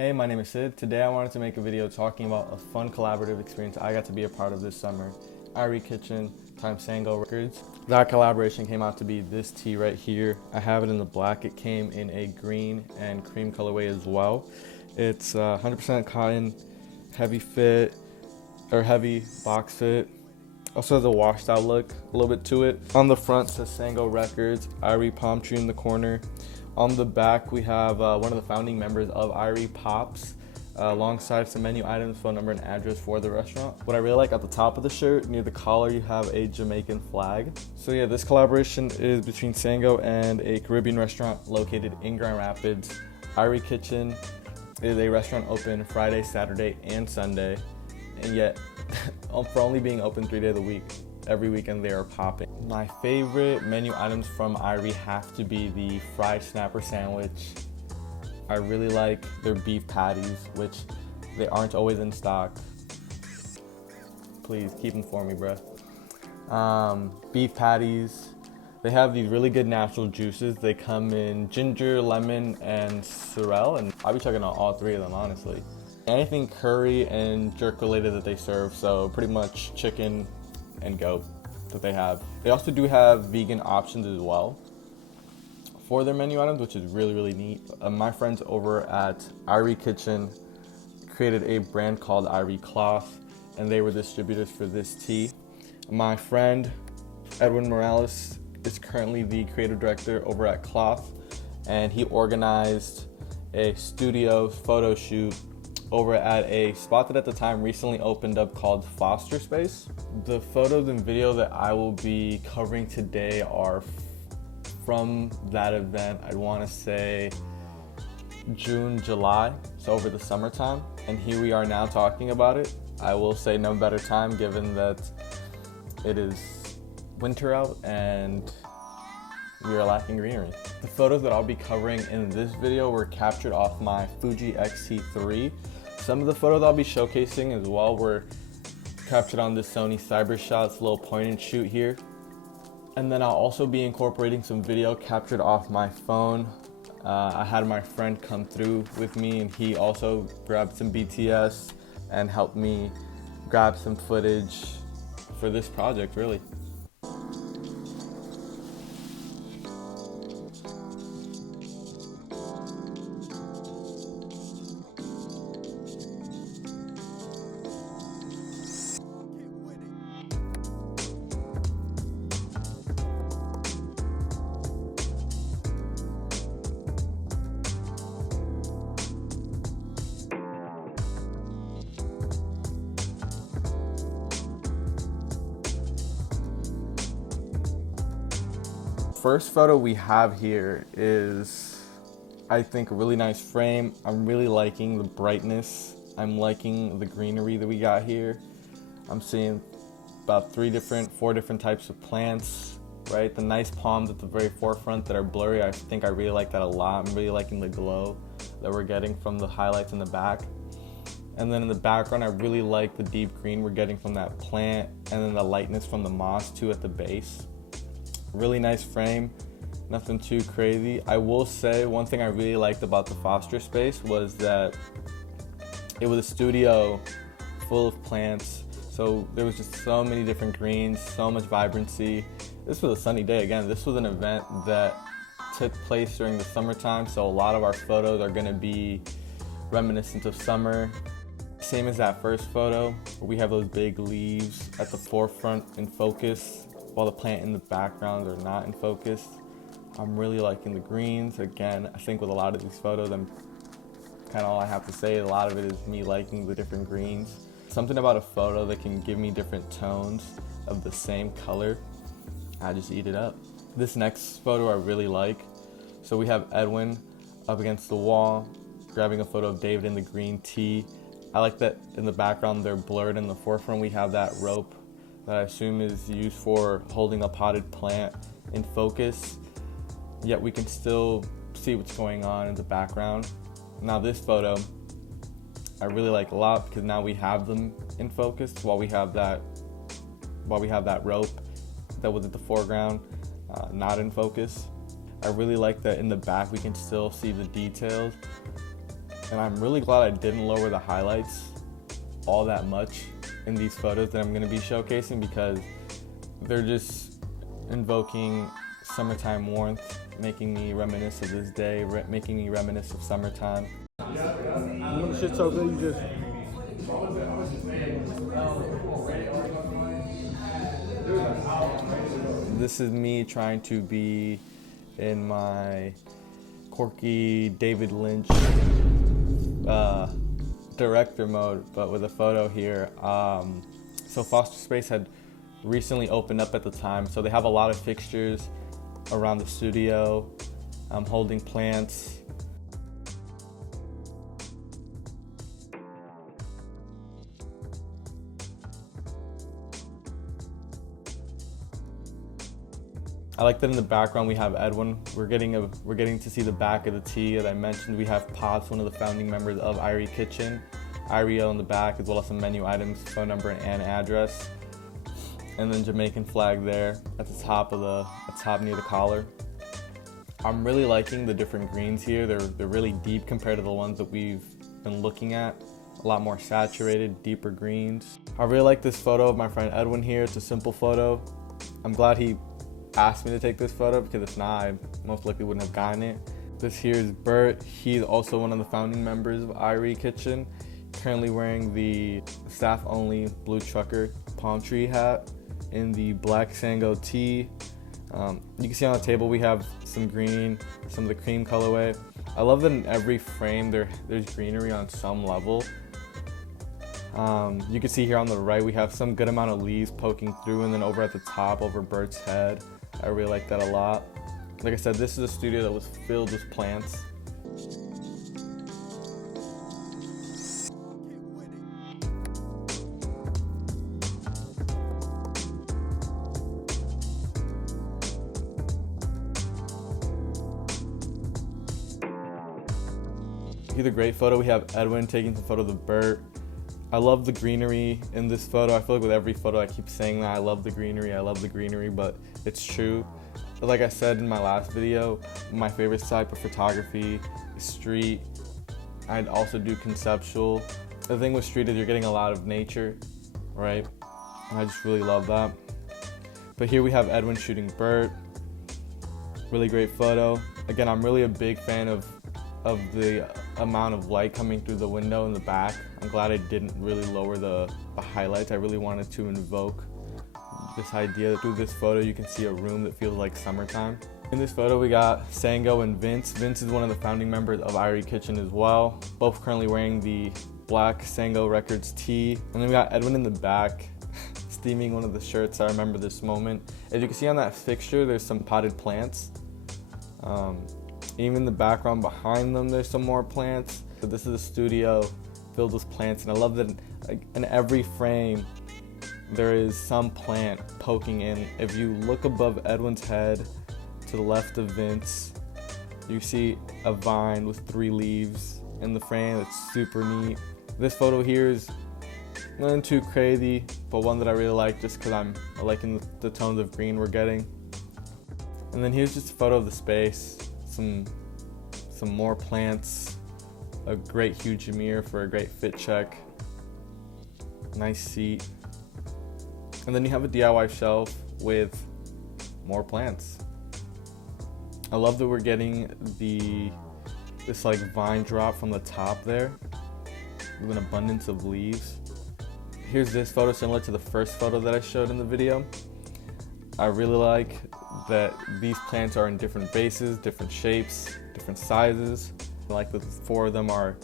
Hey, my name is Sid. Today I wanted to make a video talking about a fun collaborative experience I got to be a part of this summer. Irie Kitchen times Sango Records. That collaboration came out to be this tee right here. I have it in the black. It came in a green and cream colorway as well. It's 100% cotton, heavy fit, or heavy box fit. Also has a washed out look, a little bit to it. On the front says Sango Records, Irie palm tree in the corner. On the back we have one of the founding members of Irie Pops, alongside some menu items, phone number, and address for the restaurant. What I really like, at the top of the shirt, near the collar, you have a Jamaican flag. So yeah, this collaboration is between Sango and a Caribbean restaurant located in Grand Rapids. Irie Kitchen is a restaurant open Friday, Saturday, and Sunday, and yet for only being open 3 days a week, every weekend they are popping. My favorite menu items from Irie have to be the fried snapper sandwich. I really like their beef patties, which they aren't always in stock. Please keep them for me, bro. Beef patties. They have these really good natural juices. They come in ginger, lemon, and sorrel, and I'll be checking out all 3 of them, honestly. Anything curry and jerk related that they serve, so pretty much chicken and goat that they have. They also do have vegan options as well for their menu items, which is really neat. My friends over at Irie Kitchen created a brand called Irie Cloth, and they were distributors for this tee. My friend Edwin Morales is currently the creative director over at Cloth, and he organized a studio photo shoot over at a spot that at the time recently opened up called Foster Space. The photos and video that I will be covering today are from that event. I'd want to say June, July, so over the summertime. And here we are now talking about it. I will say no better time given that it is winter out and we are lacking greenery. The photos that I'll be covering in this video were captured off my Fuji X-T3. Some of the photos I'll be showcasing as well were captured on this Sony CyberShots little point and shoot here. And then I'll also be incorporating some video captured off my phone. I had my friend come through with me, and he also grabbed some BTS and helped me grab some footage for this project, really. First photo we have here is, I think, a really nice frame. I'm really liking the brightness. I'm liking the greenery that we got here. I'm seeing about 4 different types of plants, right? The nice palms at the very forefront that are blurry. I think I really like that a lot. I'm really liking the glow that we're getting from the highlights in the back. And then in the background, I really like the deep green we're getting from that plant, and then the lightness from the moss too at the base. Really nice frame, nothing too crazy. I will say one thing I really liked about the Foster Space was that it was a studio full of plants, so there was just so many different greens, so much vibrancy. This was a sunny day. Again, this was an event that took place during the summertime, so a lot of our photos are going to be reminiscent of summer. Same as that first photo, where we have those big leaves at the forefront in focus, while the plant in the background are not in focus. I'm really liking the greens. Again, I think with a lot of these photos, I'm kind of all I have to say. A lot of it is me liking the different greens. Something about a photo that can give me different tones of the same color, I just eat it up. This next photo I really like. So we have Edwin up against the wall, grabbing a photo of David in the green tee. I like that in the background they're blurred. In the forefront we have that rope that I assume is used for holding a potted plant in focus, yet we can still see what's going on in the background. Now this photo I really like a lot because now we have them in focus while we have that rope that was at the foreground not in focus. I really like that in the back we can still see the details And I'm really glad I didn't lower the highlights all that much in these photos that I'm going to be showcasing, because they're just invoking summertime warmth, making me reminisce of this day, making me reminisce of summertime. When the shit's so good, you just. This is me trying to be in my quirky David Lynch director mode, but with a photo here. So Foster Space had recently opened up at the time, so they have a lot of fixtures around the studio. I'm holding plants. I like that in the background we have Edwin. We're getting to see the back of the tea. As I mentioned, we have Potts, one of the founding members of Irie Kitchen. Irie on the back, as well as some menu items, phone number and address. And then Jamaican flag there at the top near the collar. I'm really liking the different greens here. They're really deep compared to the ones that we've been looking at. A lot more saturated, deeper greens. I really like this photo of my friend Edwin here. It's a simple photo. I'm glad he asked me to take this photo, because if not, I most likely wouldn't have gotten it. This here is Bert. He's also one of the founding members of Irie Kitchen. Currently wearing the staff-only blue trucker palm tree hat in the black Sango tee. You can see on the table we have some green, some of the cream colorway. I love that in every frame there's greenery on some level. You can see here on the right we have some good amount of leaves poking through, and then over at the top, over Bert's head, I really like that a lot. Like I said, this is a studio that was filled with plants. Here's a great photo. We have Edwin taking some photos of Bert. I love the greenery in this photo. I feel like with every photo I keep saying that I love the greenery, but it's true. Like I said in my last video, my favorite type of photography is street. I'd also do conceptual. The thing with street is you're getting a lot of nature, right? And I just really love that. But here we have Edwin shooting Bert. Really great photo. Again, I'm really a big fan of the amount of light coming through the window in the back. I'm glad I didn't really lower the highlights. I really wanted to invoke this idea that through this photo you can see a room that feels like summertime. In this photo we got Sango and Vince. Vince is one of the founding members of Irie Kitchen as well, both currently wearing the black Sango Records tee. And then we got Edwin in the back steaming one of the shirts. I remember this moment. As you can see on that fixture, there's some potted plants. Even in the background behind them, there's some more plants. So this is a studio filled with plants, and I love that in every frame there is some plant poking in. If you look above Edwin's head to the left of Vince, you see a vine with 3 leaves in the frame. It's super neat. This photo here is nothing too crazy, but one that I really like just because I'm liking the tones of green we're getting. And then here's just a photo of the space. Some more plants, a great huge mirror for a great fit check, nice seat, and then you have a DIY shelf with more plants. I love that we're getting this like vine drop from the top there with an abundance of leaves. Here's this photo similar to the first photo that I showed in the video. I really like that these plants are in different vases, different shapes, different sizes. I like that 4 of them are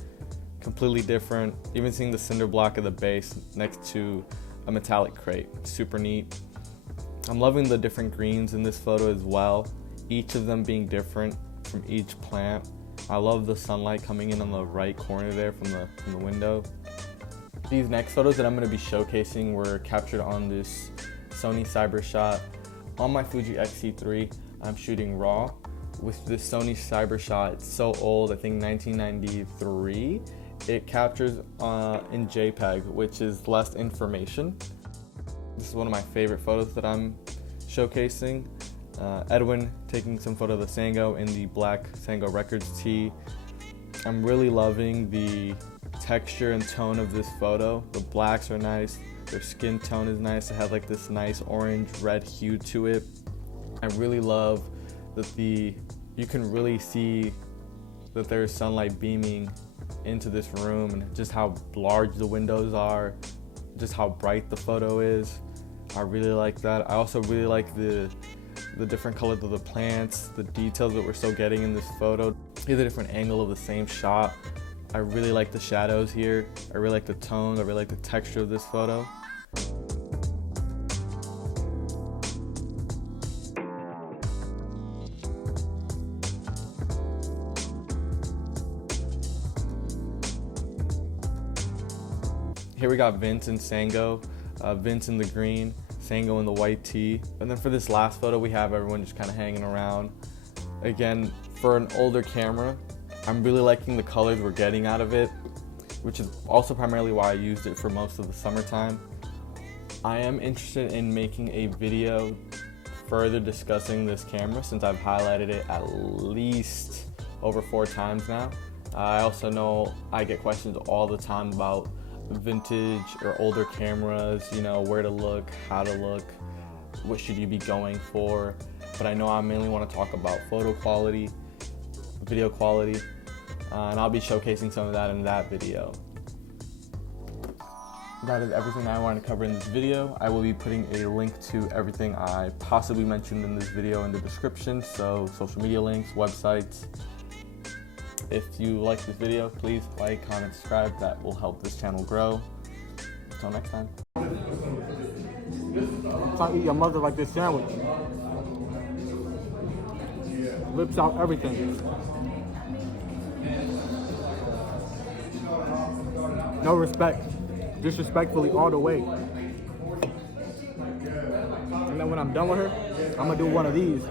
completely different. Even seeing the cinder block at the base next to a metallic crate, super neat. I'm loving the different greens in this photo as well, each of them being different from each plant. I love the sunlight coming in on the right corner there from the window. These next photos that I'm going to be showcasing were captured on this Sony CyberShot. On my Fuji X-T3, I'm shooting RAW with this Sony CyberShot. It's so old, I think 1993. It captures in JPEG, which is less information. This is one of my favorite photos that I'm showcasing. Edwin taking some photo of the Sango in the black Sango Records tee. I'm really loving the texture and tone of this photo. The blacks are nice, their skin tone is nice. It has like this nice orange red hue to it. I really love that you can really see that there's sunlight beaming into this room, and just how large the windows are, just how bright the photo is. I really like that. I also really like the different colors of the plants, the details that we're still getting in this photo. Here's a different angle of the same shot. I really like the shadows here. I really like the tone. I really like the texture of this photo. Here we got Vince and Sango. Vince in the green, Sango in the white tee. And then for this last photo, we have everyone just kind of hanging around. Again, for an older camera, I'm really liking the colors we're getting out of it, which is also primarily why I used it for most of the summertime. I am interested in making a video further discussing this camera, since I've highlighted it at least over 4 times now. I also know I get questions all the time about vintage or older cameras, you know, where to look, how to look, what should you be going for. But I know I mainly want to talk about photo quality, video quality, and I'll be showcasing some of that in that video. That is everything I wanted to cover in this video. I will be putting a link to everything I possibly mentioned in this video in the description, so social media links, websites. If you like this video, please like, comment, subscribe. That will help this channel grow. Until next time. I'm trying to eat your mother like this sandwich. Lips out everything. No respect. Disrespectfully all the way. And then when I'm done with her, I'm gonna do one of these.